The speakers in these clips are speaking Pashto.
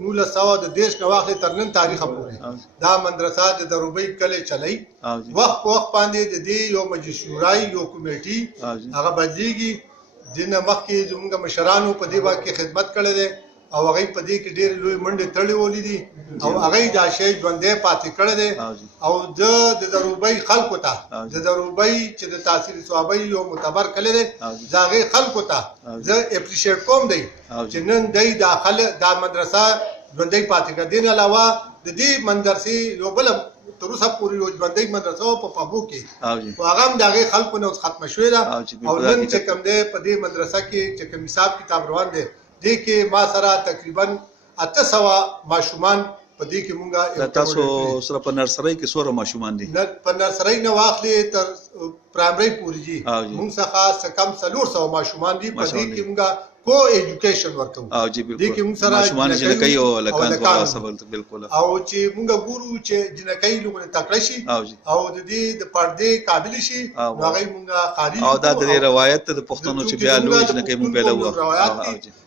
1930 نه واخلې تر نن تاریخه پورې دا مدرسه د دروبۍ کلی چلی وخت په وخت باندې د دې یو مجلس شورای یو کمیټي هغه بدلیږي دنه مخکې زموږ مشرانو په دې باندې خدمت کړې ده او هغه په دې کې ډېر لوی منډه تړلې ولې دي او هغه دا شی ژوندې پاتې کړې ده او د دروبۍ خلکو ته د دروبۍ چې د تاثیر ثوابي یو معتبر کړي ده ځاغه خلکو ته زه اپریشیټ کوم دی چې نن دای داخله دا مدرسه ژوندې پاتې کړي دي نه علاوه د دې مدرسې یو بل تر اوسه پورې یو ژوندۍ مدرسه په پابو کې او هغه هم دغه خلکو نه ختم شوې ده او نن چې کوم دی په دې مدرسه کې چې کوم حساب کتاب روان دی دې کې ما سره تقریبا 800 ماشومان په دې کې مونږه تاسو سره په نرسرۍ کې څوره ماشومان دي په نرسرۍ نه واخلې تر پرایمري پورې دي مونږ څخه کم 400 ماشومان دي په دې کې مونږه کو ایجوکیشن ورکو جی بالکل ماشومان چې کوي او لکان په سبل بالکل او چې مونږ ګورو چې جنکۍ لوګونه تکړه شي او د دې د پردې قابل شي هغه مونږه خاري او دا د روایت د پښتنو چې بیا لوی جنکۍ مونږ پیدا وو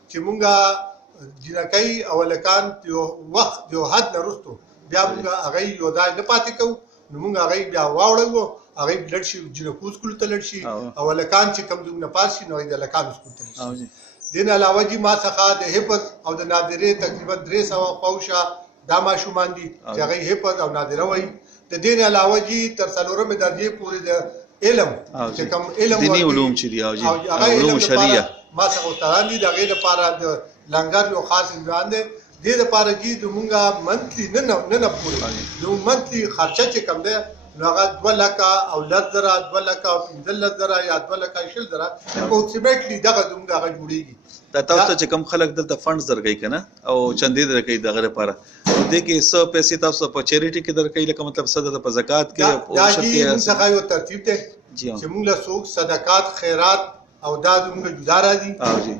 چې مونږه جنکۍ او لکان یو وخت یو حد نرستو بیا مونږه هغه یو ځای نه پاتې کوو نو مونږ هغه بیا واوړو هغه لړشي جنکو سکول ته لړشي او لکان چې کم دوم نه پاسي نو د لکان سکول ته لړشي دین علاوه جی ما څخه د حفظ او د نادره تقریبا 300 قوشه دا ماشومان دي چې هغه حفظ او نادره وای د دین علاوه جی تر څلورمه درجه پورې د علم چې کوم علم دینی علوم چې دی او علوم شریعه ما څخه استادان دي دغه لپاره د لنګر یو خاص ځوان دي د لپاره چې موږ منتلی نه پوره نو منتلی خرچه چې کم ده نو هغه 2 لک او 10 زره 2 لک او 15 زره یا 2 لک 20 زره اپروکسیمیټلی دغه موږ هغه جوړیږي دا تاسو چې کم خلک دلته فندز درکې کنه او چندې درکې دغه لپاره دې کې څه پیسې تاسو په چیریټي کې درکې لکه مطلب صدقه په زکات کې او شته څنګه یو ترتیب ده چې موږ له سوق صدقات خیرات او دا موږ جدا راځي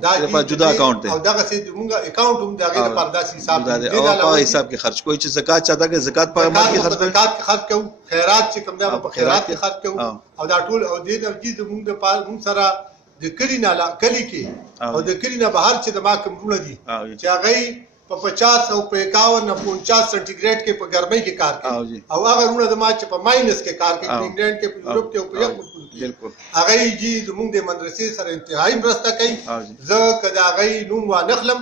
دا په جدا اکاونټ دی او دا څه موږ اکاونټ هم دغه لپاره داسې حساب دی او په حساب کې خرج کوی چې زکات چاته کې زکات په امر کې خرج کوو خیرات چې کوم دا په خیرات کې خرج کوو او دا ټول او دې نه چې موږ د پال موږ سره د کلی نه کلی کې او د کلی نه بهر چې د ما کومونه دي چې هغه په 50 او په 51 او 49 سنټیګریډ کې په ګرمۍ کې کار کوي او هغه رونه د ما چې په ماینس کې کار کوي انګلند کې په یورپ کې او په یخ بالکل هغه جی زموږ د مدرسې سره انتهایی مرسته کوي زه کله هغه نوم وانخلم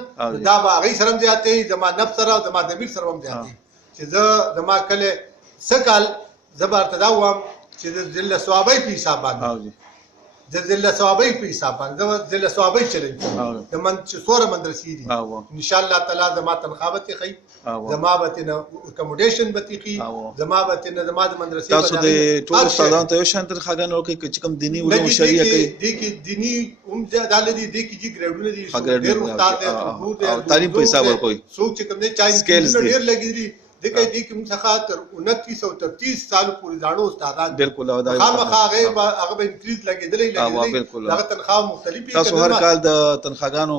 دا به هغه سره زیاتې زما نفس سره زما د میر سره هم زیاتې چې زه زما کله سکل زبرته دا وم چې د ذل ثوابي په حساب باندې د ذل ثوابي په حساب باندې ذل ثوابي چلنج د من چې سوره مدرسې دي ان شاء الله تعالی زما تنخواه به خي زما به نه اکوموډیشن به خي زما به نه زما د مدرسې تاسو د ټول استادانو ته شان تنخواهګانو کې چې کوم دینی علوم شریعه کوي دي کې دینی هم زیاده دي دي کې جی ګریډونه دي ډېر استاد دي او تعلیم په حساب ورکوي څوک چې کوم نه چای ډېر لګیږي دغه دې کې موږ څخه تر 29 او 30 سال پورې ځاړو استادان بالکل او دا هغه به انکریز لګیدلې دغه تنخواه مختلفي تاسو هر کال د تنخواهګانو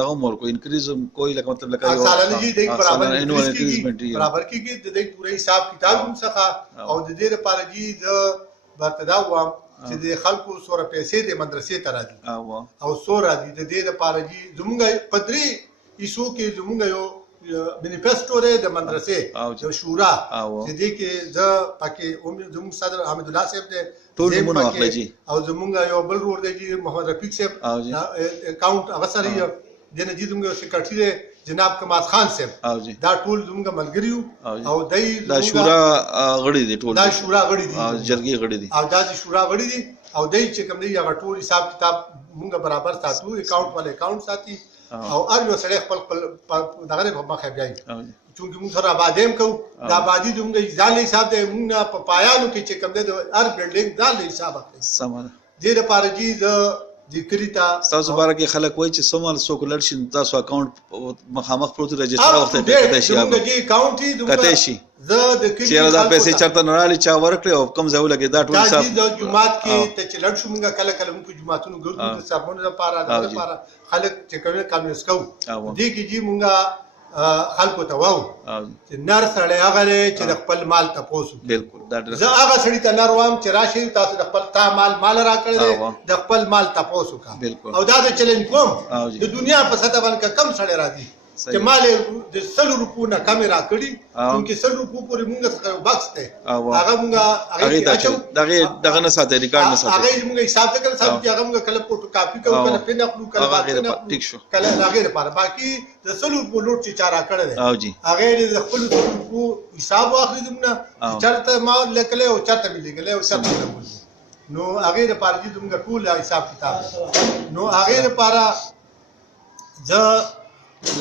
دغه مور کو انکریز کوئی لکه مطلب لکه سالانه جی د برابر کیږي د دې پوره حساب کتاب هم څخه او د دې لپاره جی د برتدا وام چې د خلکو سره پیسې د مدرسې ته راځي او سره د دې لپاره جی زموږ پدري ایسو کې زموږ یو منیفیسټو دی د مدرسې د شورا چې دې کې زه پکې زموږ صدر احمد الله صاحب دی ټول نمونه واخلئ جی او زموږ یو بل ورور دی جی محمد رفیق صاحب اکاونټ هغه سره یې د نه جی زموږ سیکریټری دی جناب کمال خان صاحب دا ټول زموږ ملګریو او دا شورا غړي دي ټول دا شورا غړي دي جرګي غړي دي او دا شورا غړي دي او دای چې کوم دی هغه ټول حساب کتاب موږ برابر ساتو اکاونټ ول اکاونټ ساتي او ار یو سړی خپل دغه په مخه بیاي چونکی موږ سره آبادیم کو دا آبادی دومره ځان حساب دی موږ په پایانو کې چې کوم دی ار بلډینګ ځان حساب اخلي سمانه دې لپاره چې ذکر تا تاسو بارے کې خلک وایي چې سومال سوکولر شي تاسو اکاونټ مخامخ پروت رجسټر وخت ته کته شي موږ کې اکاونټ دي کته شي زه د کلی چې دا پیسې چرته نړالي چا ورکړي او کم ځای ولګي دا ټول حساب د جمعات کې ته چلړ شو موږ کله کله موږ جمعاتونو ګرځو د سرمنو لپاره د لپاره خلک چې کوي کانونس کو دي کې جی موږ خلکو ته واو چې نر سړی هغه چې د خپل مال تاسو بالکل دا زه هغه سړی ته نر وام چې راشي تاسو د خپل مال راکړل د خپل مال تاسو کا او دا د چیلنج کوم د دنیا په سطح باندې کم سړی راځي چې مال د 100 روپو نه کم را کړی چې 100 روپو پورې موږ څخه بکس ته هغه موږ هغه دغه نه ساتي ریکارډ نه ساتي هغه موږ حساب کړل ساتو چې هغه موږ کله فوټو کاپی کوو کله پین خپل کله باندې ټیک شو کله هغه لپاره باقي د 100 روپو لوټ چې چارا کړل او جی هغه د خپل روپو حساب واخلې موږ چرته ما لیکله او چرته لیکله او چرته نو هغه لپاره چې موږ ټول حساب کتاب نو هغه لپاره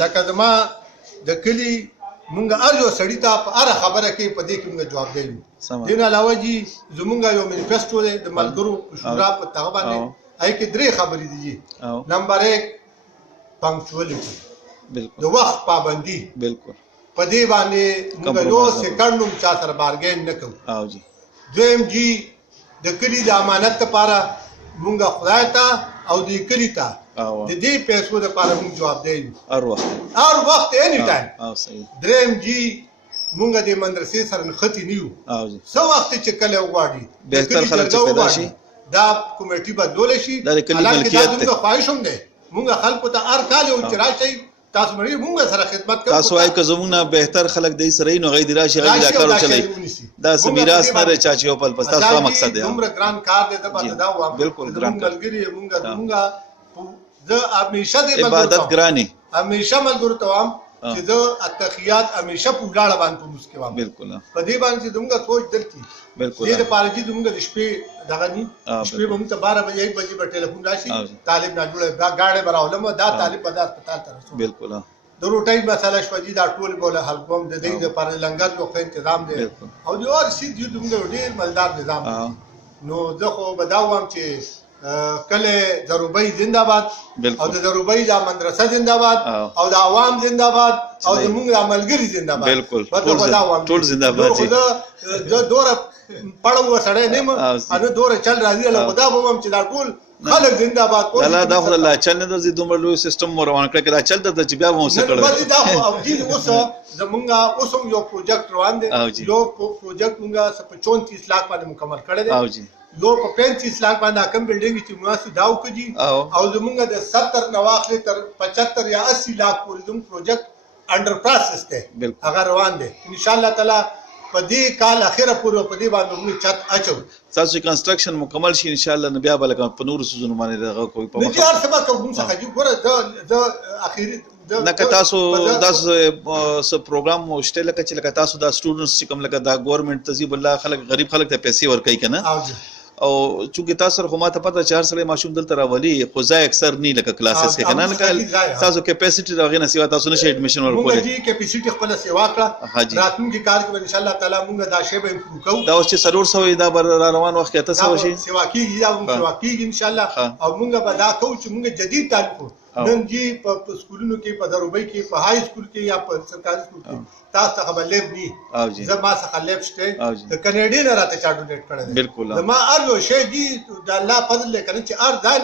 لکه زما د کلی مونږ ارجو سړی ته په هر خبره کې په دې کې مونږ جواب دیو دین علاوه جی زمونږ یو منیفیسټو دی د ملګرو شورا په تغه باندې آی کې درې خبرې دي نمبر 1 پنکچوالټي بالکل د وخت پابندي بالکل په دې باندې مونږ یو سکند هم چا سره بارګین نه کوو او جی دویم جی د کلی د امانت لپاره مونږ خدای ته او د کلی ته د دې پیسو لپاره موږ جواب دیو هر وخت اني ټایم او صحیح دریم جی موږ د مدرسې سره نختی نیو او جی سو وخت چې کله وغواړي بهتر خلک چې پیدا شي دا کمیټي بدلول شي د کلی ملکیت ته خواهش هم ده موږ خلکو ته هر کال یو چرای تاسو موږ سره خدمت کوو تاسو وايي که زمونږ بهتر خلک دی سره نو غي دی راشي غي دا کارو چلای دا سمیراس نه چاچی او پل پستا څه مقصد دی عمر ګران کار دی د پته دا و بالکل ګران ملګری موږ زه همیشه د عبادت ګرانی همیشه ملګرو ته وام چې زه اتحیات همیشه په ولاړه باندې مسکه وام بالکل په دې باندې دومره سوچ درتي بالکل دې لپاره چې دومره د شپې دغه ني شپې به موږ ته 12 بجې 1 بجې په ټلیفون راشي طالب نه جوړه غاړه براولم دا طالب په هسپتال ته رسول بالکل د روټۍ مسله شوجي دا ټول بوله حل کوم د دې لپاره لنګر یو ښه تنظیم دی او د اور سي دې دومره ډېر مالدار نظام نو زه خو بداوم چې کله ضروبی زنده‌باد او د ضروبی د مدرسه زنده‌باد او د عوام زنده‌باد او د موږ د ملګری زنده‌باد بالکل ټول زنده‌باد زه دوره پړو سړی نیم انو دوره چل راځي له خدا به هم چې دا ټول خلک زنده‌باد الله دا خو الله چل نه درځي دومره لوی سیستم روان کړی دا چل د چې بیا مو څه کړل دا خو او دې اوس زمونږه اوس هم یو پروجیکټ روان دی یو پروجیکټ موږ 34 لک باندې مکمل کړی دی او جی یو په 35 لک باندې کم بلډینګ چې موږ داو کړی او زمونږ د 70 نواخله تر 75 یا 80 لک پورې زموږ پروجیکټ انډر پروسس دی هغه روان دی ان شاء الله تعالی په دې کال اخره پورې په دې باندې موږ چت اچو تاسو کنسټرکشن مکمل شي ان شاء الله نبي بل په نور سيزونو باندې دغه کوئی په مخه نه سبا کوم څه کوي ګوره د اخیری نه که تاسو داس پروګرام مشته لکه چې لکه تاسو دا سټوډنټس چې کوم لکه دا ګورنمنت تزيب الله خلک غریب خلک ته پیسې ورکړي کنه او چونکه تاسو خو ماته پته 4 سره ماشوم دلته راولي خو ځای اکثر نه لکه کلاسز کې کنه نه تاسو کیپاسټي راغی نه سیوا تاسو نشئ اډمیشن ورکول موږ دې کیپاسټي خپل سیوا کړه راتلونکي کال کې ان شاء الله تعالی موږ دا شی به امپروو کوو دا اوس چې سرور سوې دا بر روان وخت ته څه وشي سیوا کیږي دا موږ سیوا کیږي ان شاء الله او موږ به دا کوو چې موږ جدید تعلیم نن جی په سکولونو کې په دروبۍ کې په های سکول کې یا په سرکاري سکول کې تاسو ته خبر لیب ني زما څخه لیب شته د کینیډي نه راته چا ډونیټ کړی بالکل زما ارجو شی دي د الله فضل لیکنه چې ار ځای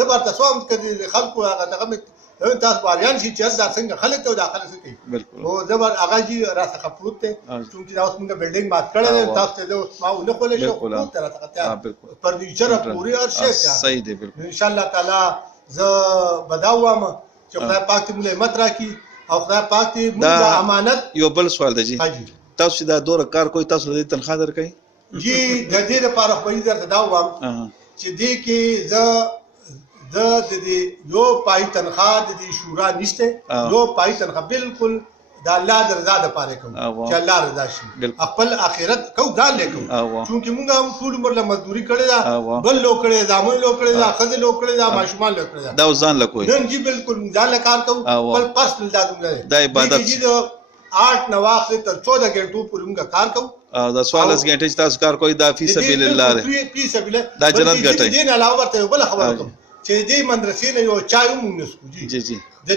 زبر تاسو هم کړي خلکو هغه دغه تاسو باریان شي چې دا څنګه خلک ته داخله سکی بالکل او زبر هغه جی را څخه پروت ته چې دا اوس موږ بلډینګ مات کړل تاسو ته اوس ما ونه کولای شو تر څنګه فرنیچر پوری اور شی صحیح دی بالکل ان شاء الله تعالی زه بداوم چې خدای پاک دې موږ همت راکړي او خدای پاک دې موږ امانت یو بل سوال دی جی تاسو دا دور کار کوئی تاسو دې تنخواه درکې جی د دې لپاره خو یې درته دا وایم چې دې کې د دې یو پای تنخواه د دې شورا نشته یو پای تنخواه بالکل د الله د رضا لپاره کوم چې الله رضا شي خپل اخرت کو دا لیکو چونکه موږ هم ټول عمر له مزدوري کړې دا بل لو کړې دا مون لو کړې دا خځه لو کړې دا ماشومان لو کړې دا ځان لکوي نن جی بالکل ځان لکار کو بل پرسنل دا دومره دا عبادت جی 8 نواخله تر 14 غنټو پورې موږ کار کوو دا 14 غنټه چې تاسو کار کوئ دا فی سبیل الله فی سبیل دا جنت ګټي دین علاوه ورته بل خبر کوم چې دې مدرسې نه یو چای مونږ نسکو جی جی د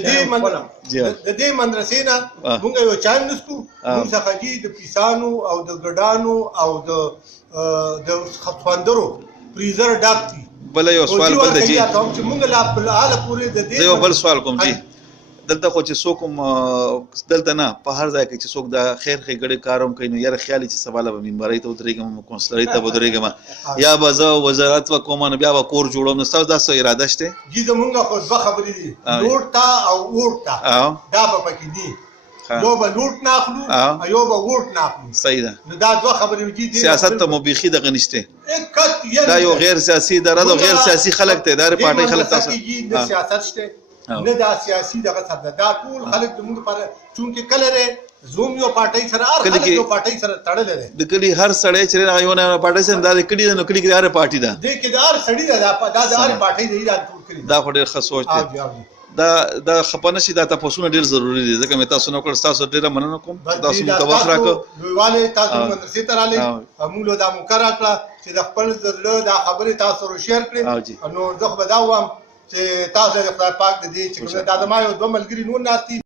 دې مدرسې نه مونږ یو چای نسکو مونږ څخه جی د پیسانو او د ګډانو او د خپاندرو فریزر ډاکټي بل یو سوال بل دی چې مونږ لا په حاله پورې د دې یو بل سوال کوم جی دلته خو چې څوک دلته نه په هر ځای کې چې څوک د خیر ښېګړې کار هم کوي نو یاره خیال چې سبا له به منبرۍ ته ودرېږم کونسلرۍ ته به ودرېږم یا به زه وزارت به کوم نو بیا به کور جوړوم نو ستاسو دا څه اراده شته؟ جي زمونږ خو دوه خبرې دي لوټ ته او ووټ ته دا به پکې دي یو به لوټ نه اخلو او یو به ووټ نه اخلو صحیح ده نو دا دوه خبرې دي سیاست ته مو بیخي دغه نشته دا دا یو غیر سیاسي اداره ده غیر سیاسي خلک ته ادارې پارټۍ خلک تاسو نه سیاست شته نه دا سیاسي دغه سره دا ټول خلک زموږ لپاره چونکې کله لري زوم یو پارټۍ سره هر خلک یو پارټۍ سره تړلې ده د کلي هر سړی چې هغه یو نه پارټۍ سره دا کلي نو کلي کې هر پارټۍ ده دې کې دا هر سړی ده دا د هر پارټۍ دی دا ټول کړی دا خو ډېر ښه سوچ دی دا خپنه شي دا تاسو ډېر ضروری دي ځکه مې تاسو نو کړ تاسو ډېر مننه کوم تاسو مو توخ راکړ لویواله تاسو مدرسې ته رالې موږ دا مقرره کړه چې د خپل زړه دا خبرې تاسو سره شیر کړئ نو زه خو به دا وایم چې تاسو د خدای پاک د دې چې دا د ما یو دوه ملګري نور ناستي